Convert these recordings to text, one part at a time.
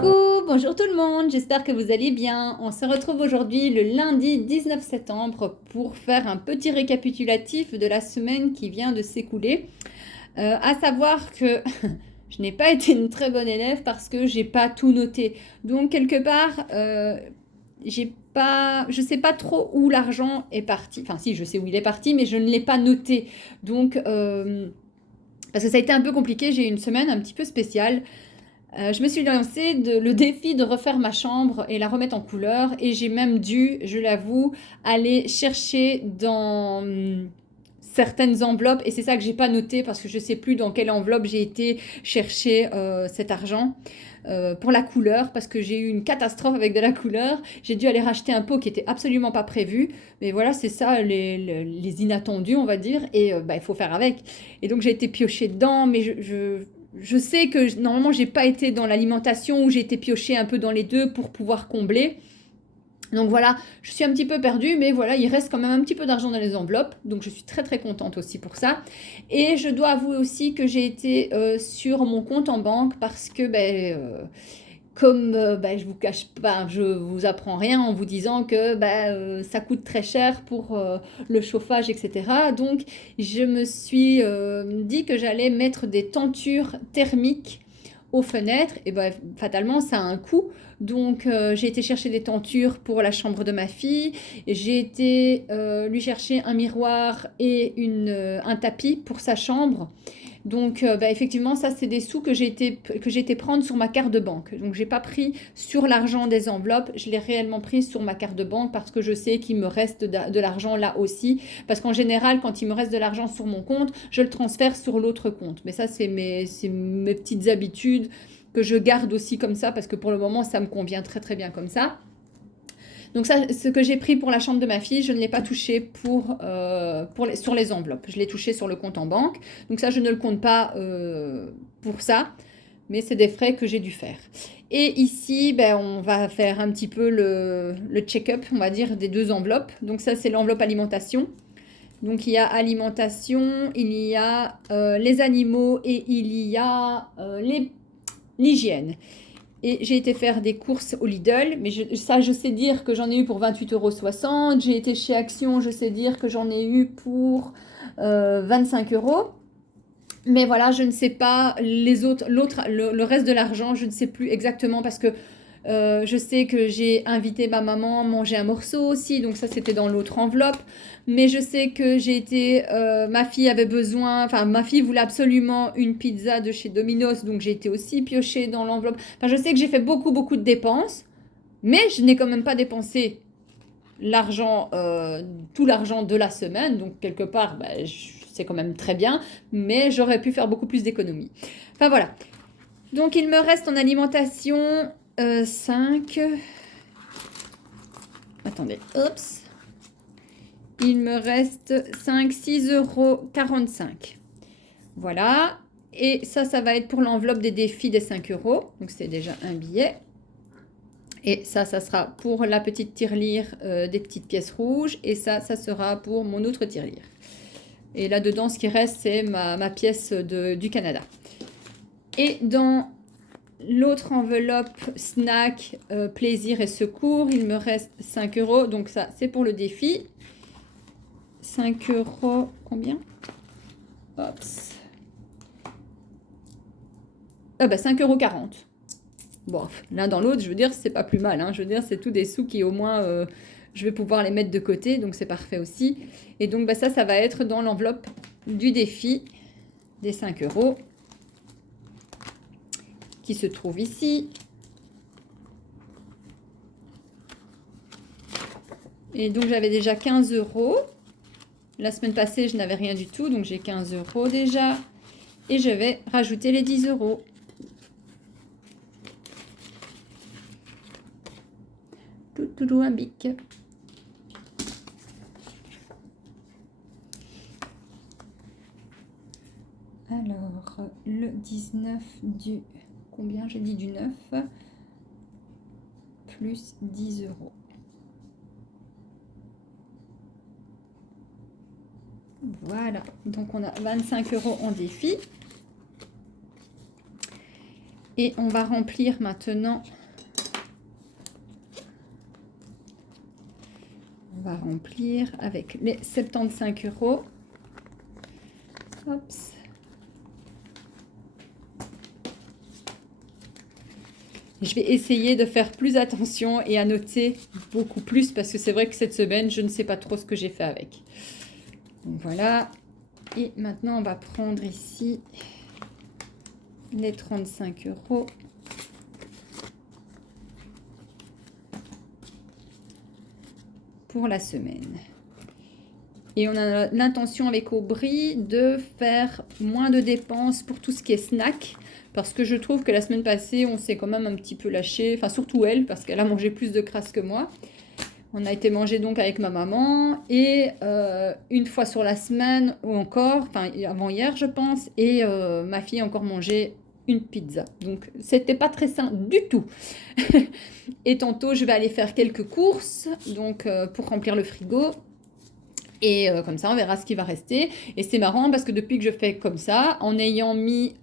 Coucou, bonjour tout le monde, j'espère que vous allez bien. On se retrouve aujourd'hui le lundi 19 septembre pour faire un petit récapitulatif de la semaine qui vient de s'écouler. À savoir que je n'ai pas été une très bonne élève parce que j'ai pas tout noté. Donc quelque part, je sais pas trop où l'argent est parti. Enfin si, je sais où il est parti, mais je ne l'ai pas noté. Donc parce que ça a été un peu compliqué, j'ai eu une semaine un petit peu spéciale. Je me suis lancée le défi de refaire ma chambre et la remettre en couleur. Et j'ai même dû, je l'avoue, aller chercher dans certaines enveloppes. Et c'est ça que j'ai pas noté parce que je sais plus dans quelle enveloppe j'ai été chercher cet argent. Pour la couleur, parce que j'ai eu une catastrophe avec de la couleur. J'ai dû aller racheter un pot qui était absolument pas prévu. Mais voilà, c'est ça, les inattendus, on va dire. Et il faut faire avec. Et donc j'ai été piocher dedans, mais je sais que normalement j'ai pas été dans l'alimentation où j'ai été piocher un peu dans les deux pour pouvoir combler. Donc voilà, je suis un petit peu perdue, mais voilà, il reste quand même un petit peu d'argent dans les enveloppes, donc je suis très très contente aussi pour ça. Et je dois avouer aussi que j'ai été sur mon compte en banque parce que comme je vous cache pas, je vous apprends rien en vous disant que ça coûte très cher pour le chauffage, etc. Donc je me suis dit que j'allais mettre des tentures thermiques aux fenêtres. Et fatalement, ça a un coût. Donc j'ai été chercher des tentures pour la chambre de ma fille. J'ai été lui chercher un miroir et un tapis pour sa chambre. Donc, effectivement, ça, c'est des sous que j'ai été prendre sur ma carte de banque. Donc, j'ai pas pris sur l'argent des enveloppes, je l'ai réellement pris sur ma carte de banque parce que je sais qu'il me reste de l'argent là aussi. Parce qu'en général, quand il me reste de l'argent sur mon compte, je le transfère sur l'autre compte. Mais ça, c'est mes petites habitudes que je garde aussi comme ça parce que pour le moment, ça me convient très très bien comme ça. Donc ça, ce que j'ai pris pour la chambre de ma fille, je ne l'ai pas touché sur les enveloppes. Je l'ai touché sur le compte en banque. Donc ça, je ne le compte pas pour ça, mais c'est des frais que j'ai dû faire. Et ici, on va faire un petit peu le check-up, on va dire, des deux enveloppes. Donc ça, c'est l'enveloppe alimentation. Donc il y a alimentation, il y a les animaux et il y a l'hygiène. Et j'ai été faire des courses au Lidl, mais je sais dire que j'en ai eu pour 28,60 €. J'ai été chez Action, je sais dire que j'en ai eu pour 25 €. Mais voilà, je ne sais pas le reste de l'argent, je ne sais plus exactement parce que je sais que j'ai invité ma maman à manger un morceau aussi, donc ça c'était dans l'autre enveloppe. Mais je sais que ma fille avait besoin, enfin ma fille voulait absolument une pizza de chez Domino's, donc j'ai été aussi piochée dans l'enveloppe. Enfin, je sais que j'ai fait beaucoup beaucoup de dépenses, mais je n'ai quand même pas dépensé l'argent, tout l'argent de la semaine, donc quelque part, c'est quand même très bien, mais j'aurais pu faire beaucoup plus d'économies. Enfin voilà. Donc il me reste en alimentation 5. Attendez, oups. Il me reste 6,45 €. Voilà. Et ça va être pour l'enveloppe des défis des 5 €. Donc c'est déjà un billet. Et ça sera pour la petite tirelire des petites pièces rouges. Et ça sera pour mon autre tirelire. Et là-dedans, ce qui reste, c'est ma pièce du Canada. Et dans l'autre enveloppe, snack, plaisir et secours, il me reste 5 €. Donc ça, c'est pour le défi. 5 €, combien? Ops. 5,40 €. Bon, l'un dans l'autre, je veux dire, c'est pas plus mal. Hein. Je veux dire, c'est tous des sous qui, au moins, je vais pouvoir les mettre de côté. Donc, c'est parfait aussi. Et donc, ça va être dans l'enveloppe du défi des 5 € qui se trouve ici. Et donc, j'avais déjà 15 €. La semaine passée, je n'avais rien du tout. Donc, j'ai 15 € déjà. Et je vais rajouter les 10 €. Tout un bic. Alors, le 19 du... Combien j'ai dit du 9 plus 10 €. Voilà, donc on a 25 € en défi. Et on va remplir maintenant. On va remplir avec les 75 €. Hop. Je vais essayer de faire plus attention et à noter beaucoup plus parce que c'est vrai que cette semaine, je ne sais pas trop ce que j'ai fait avec. Donc voilà. Et maintenant, on va prendre ici les 35 € pour la semaine. Et on a l'intention avec Aubry de faire moins de dépenses pour tout ce qui est snack. Parce que je trouve que la semaine passée, on s'est quand même un petit peu lâché. Enfin, surtout elle, parce qu'elle a mangé plus de crasse que moi. On a été manger donc avec ma maman. Et une fois sur la semaine, ou encore, enfin avant hier je pense. Et ma fille a encore mangé une pizza. Donc, c'était pas très sain du tout. Et tantôt, je vais aller faire quelques courses. Donc, pour remplir le frigo. Et comme ça, on verra ce qui va rester. Et c'est marrant parce que depuis que je fais comme ça, en ayant mis...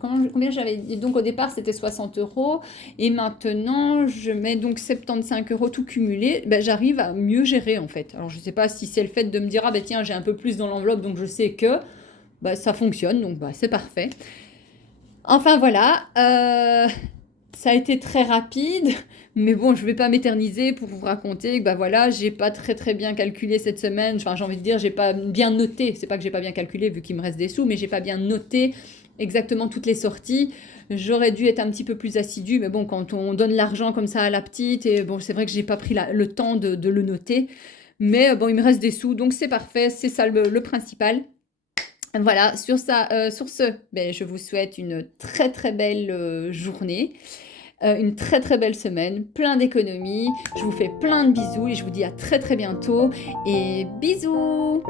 combien j'avais dit? Donc au départ, c'était 60 €. Et maintenant, je mets donc 75 € tout cumulé. J'arrive à mieux gérer en fait. Alors je ne sais pas si c'est le fait de me dire, ah ben tiens, j'ai un peu plus dans l'enveloppe, donc je sais que ça fonctionne. Donc c'est parfait. Enfin voilà. Ça a été très rapide, mais bon, je ne vais pas m'éterniser pour vous raconter que voilà, j'ai pas très bien calculé cette semaine. Enfin, j'ai envie de dire, j'ai pas bien noté. C'est pas que j'ai pas bien calculé vu qu'il me reste des sous, mais j'ai pas bien noté exactement toutes les sorties. J'aurais dû être un petit peu plus assidue, mais bon, quand on donne l'argent comme ça à la petite, et bon, c'est vrai que j'ai pas pris le temps de le noter. Mais bon, il me reste des sous, donc c'est parfait, c'est ça le principal. Voilà, sur ce, je vous souhaite une très belle journée. Une très belle semaine, plein d'économies. Je vous fais plein de bisous et je vous dis à très bientôt. Et bisous!